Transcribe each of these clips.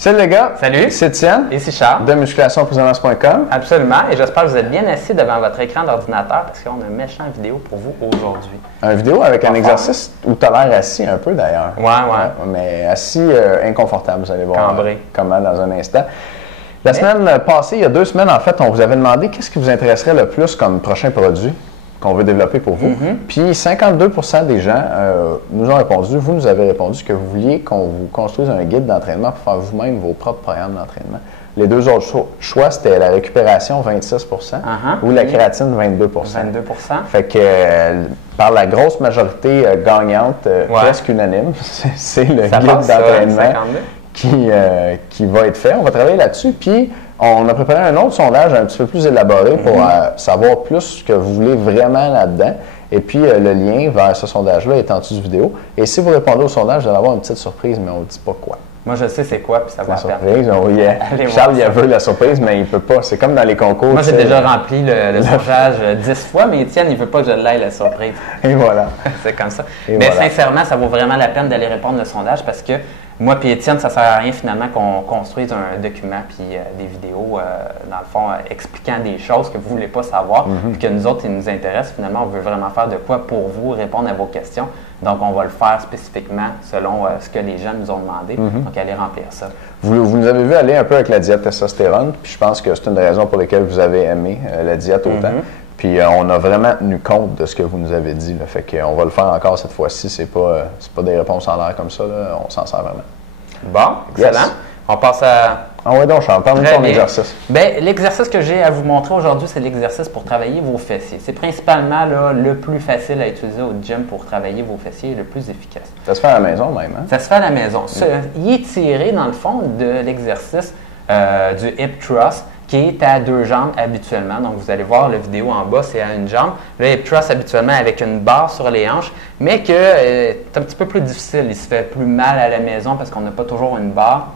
Salut les gars! Salut! C'est Étienne. Et c'est Charles. De musculationpourprenance.com. Absolument. Et j'espère que vous êtes bien assis devant votre écran d'ordinateur parce qu'on a une méchante vidéo pour vous aujourd'hui. Une vidéo avec un exercice où tu as l'air assis un peu d'ailleurs. Ouais. Mais assis inconfortable, vous allez voir. Cambré. Comment dans un instant. La semaine passée, il y a 2 semaines, en fait, on vous avait demandé qu'est-ce qui vous intéresserait le plus comme prochain produit qu'on veut développer pour vous. Puis 52% des gens nous ont répondu, vous nous avez répondu que vous vouliez qu'on vous construise un guide d'entraînement pour faire vous-même vos propres programmes d'entraînement. Les deux autres choix, c'était la récupération, 26%, ou la créatine, 22%. 22%. Fait que par la grosse majorité gagnante, presque unanime, c'est le guide d'entraînement qui va être fait. On va travailler là-dessus, puis on a préparé un autre sondage un petit peu plus élaboré pour savoir plus ce que vous voulez vraiment là-dedans. Et puis, le lien vers ce sondage-là est en dessous de vidéo. Et si vous répondez au sondage, vous allez avoir une petite surprise, mais on ne dit pas quoi. Moi, je sais c'est quoi, puis ça va faire. Surprise, Charles, il veut la surprise, mais il ne peut pas. C'est comme dans les concours. Moi, j'ai déjà rempli le sondage 10 fois, mais Étienne, il ne veut pas que je l'aille, la surprise. Et voilà. C'est comme ça. Mais sincèrement, ça vaut vraiment la peine d'aller répondre au sondage parce que moi et Étienne, ça ne sert à rien finalement qu'on construise un document puis des vidéos, dans le fond, expliquant des choses que vous ne voulez pas savoir puis que nous autres, ils nous intéressent. Finalement, on veut vraiment faire de quoi pour vous, répondre à vos questions. Donc, on va le faire spécifiquement selon ce que les gens nous ont demandé. Donc, allez remplir ça. Vous nous avez vu aller un peu avec la diète testostérone, puis je pense que c'est une des raisons pour lesquelles vous avez aimé la diète autant. Puis on a vraiment tenu compte de ce que vous nous avez dit. Là. Fait qu'on va le faire encore cette fois-ci. C'est pas des réponses en l'air comme ça. Là. On s'en sert vraiment. Bon, excellent. Yes. On passe à... Ah oui, donc, Charles, parle-nous de ton exercice. Bien, l'exercice que j'ai à vous montrer aujourd'hui, c'est l'exercice pour travailler vos fessiers. C'est principalement là, le plus facile à utiliser au gym pour travailler vos fessiers et le plus efficace. Ça se fait à la maison même, hein? Ça se fait à la maison. Il est tiré, dans le fond, de l'exercice du hip thrust, qui est à 2 jambes habituellement. Donc, vous allez voir la vidéo en bas, c'est à 1 jambe. Le hip thrust habituellement avec une barre sur les hanches, mais que c'est un petit peu plus difficile. Il se fait plus mal à la maison parce qu'on n'a pas toujours une barre.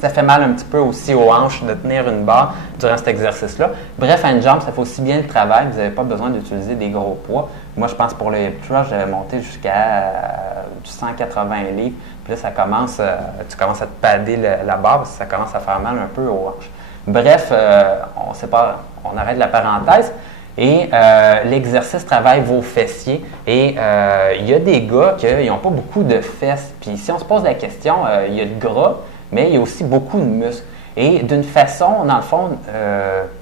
Ça fait mal un petit peu aussi aux hanches de tenir une barre durant cet exercice-là. Bref, à une jambe, ça fait aussi bien le travail. Vous n'avez pas besoin d'utiliser des gros poids. Moi, je pense pour le hip thrust, j'avais monté jusqu'à 180 livres. Puis là, tu commences à te padder la barre parce que ça commence à faire mal un peu aux hanches. Bref, on arrête la parenthèse. Et l'exercice travaille vos fessiers. Et il y a des gars qui n'ont pas beaucoup de fesses. Puis si on se pose la question, il y a le gras, mais il y a aussi beaucoup de muscles. Et d'une façon, dans le fond,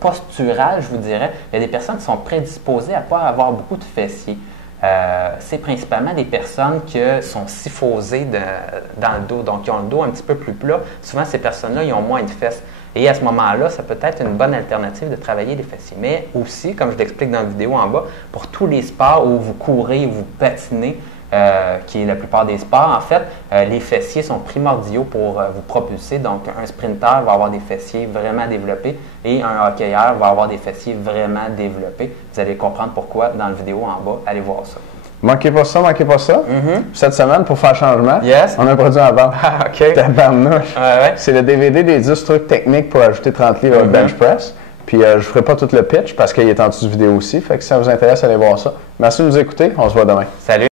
posturale, je vous dirais, il y a des personnes qui sont prédisposées à ne pas avoir beaucoup de fessiers. C'est principalement des personnes qui sont syphosées dans le dos, donc qui ont le dos un petit peu plus plat. Souvent, ces personnes-là, ils ont moins de fesses. Et à ce moment-là, ça peut être une bonne alternative de travailler les fessiers. Mais aussi, comme je l'explique dans la vidéo en bas, pour tous les sports où vous courez, où vous patinez, qui est la plupart des sports, en fait, les fessiers sont primordiaux pour vous propulser. Donc, un sprinteur va avoir des fessiers vraiment développés et un hockeyeur va avoir des fessiers vraiment développés. Vous allez comprendre pourquoi dans la vidéo en bas. Allez voir ça. Manquez pas ça. Cette semaine, pour faire changement, on a un produit à vendre. Ah, OK. Tabarnouche. C'est le DVD des 10 trucs techniques pour ajouter 30 livres au bench press. Puis je ne ferai pas tout le pitch parce qu'il est en dessous de vidéo aussi. Fait que si ça vous intéresse, allez voir ça. Merci de nous écouter. On se voit demain. Salut.